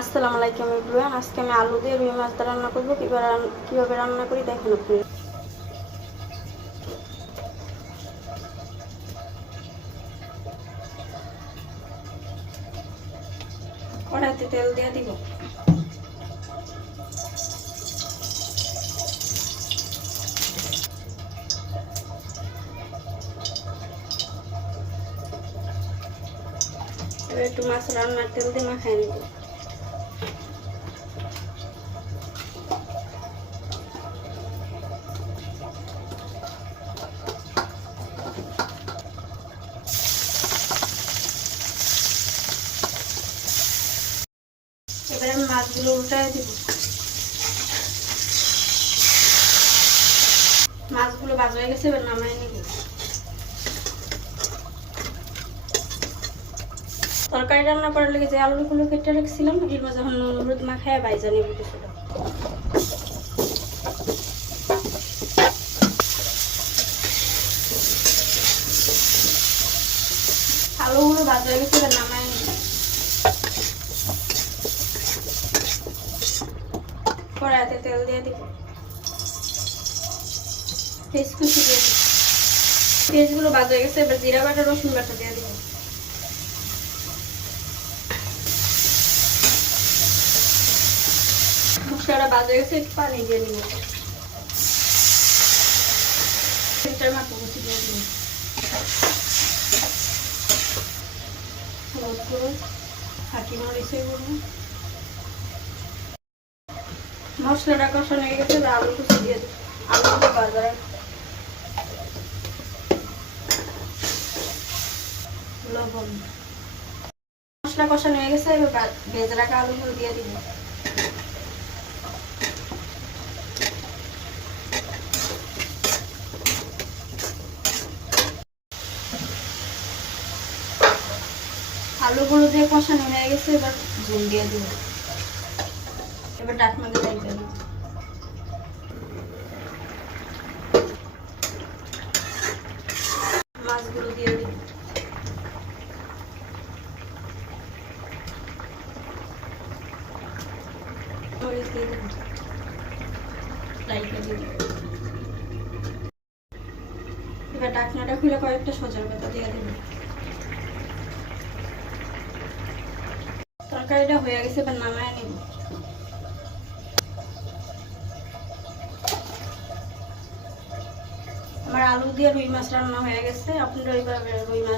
আসসালামু আলাইকুম এভরিওয়ান। আজকে আমি আলু দিয়ে রুই মাছটা রান্না করব। কিভাবে রান্না করি দেখেন আপনি। কড়াইতে তেল দিয়ে দিব। এবার একটু মাছ রান্নার তেল দিয়ে মাখাই নিব। এবারে আমি মাছগুলো উল্টায় দিব। মাছগুলো ভাজা হয়ে গেছে, এবার নামাই নিব। তরকারি রান্না করার লেগে যে আলুগুলো কেটে রেখেছিলাম এর মাঝে এখন নুন হলুদ মাখায় ভাজা নিব কিছুটা। আলুগুলো ভাজা হয়ে গেছে, এবার নামাই নিব। কড়াইতে তেল দিয়ে দিব। পেঁয়াজ কুচি দিয়ে দিব। পেঁয়াজগুলো ভাজা হয়ে গেছে, এবার জিরা বাটা রসুন বাটা দিয়ে দিব। মশলাটা ভাজা হয়ে গেছে, একটু পানি দিয়ে দিব। টমেটো কুচি দিয়ে দিব। হলুদ গুঁড়ো, খাঁটি মরিচের গুঁড়ো। মশলাটা কষানো হয়ে গেছে, আলু কুচি দিয়ে দিব। আলুগুলো ভাজা লবণ। মশলা কষানো হয়ে গেছে, এবার ভেজে রাখা আলুগুলো দিয়ে দিব। আলুগুলো দিয়ে কষানো হয়ে গেছে, এবার ঝোল দিয়ে দিব। এবার ডাকনা দিয়ে দিব। মাছগুলো দিয়ে দিব। মরিচ দিয়ে দিব। লাইটটা দিয়ে দিব। এবার ডাকনাটা খুলে কয়েকটা সজল পাতা দিয়ে দিব। তরকারিটা হয়ে গেছে, এবার নামায় নিব। আমার আলু দিয়ে রুই মাছ রান্না হয়ে গেছে। আপনারা এইভাবে রুই মাছ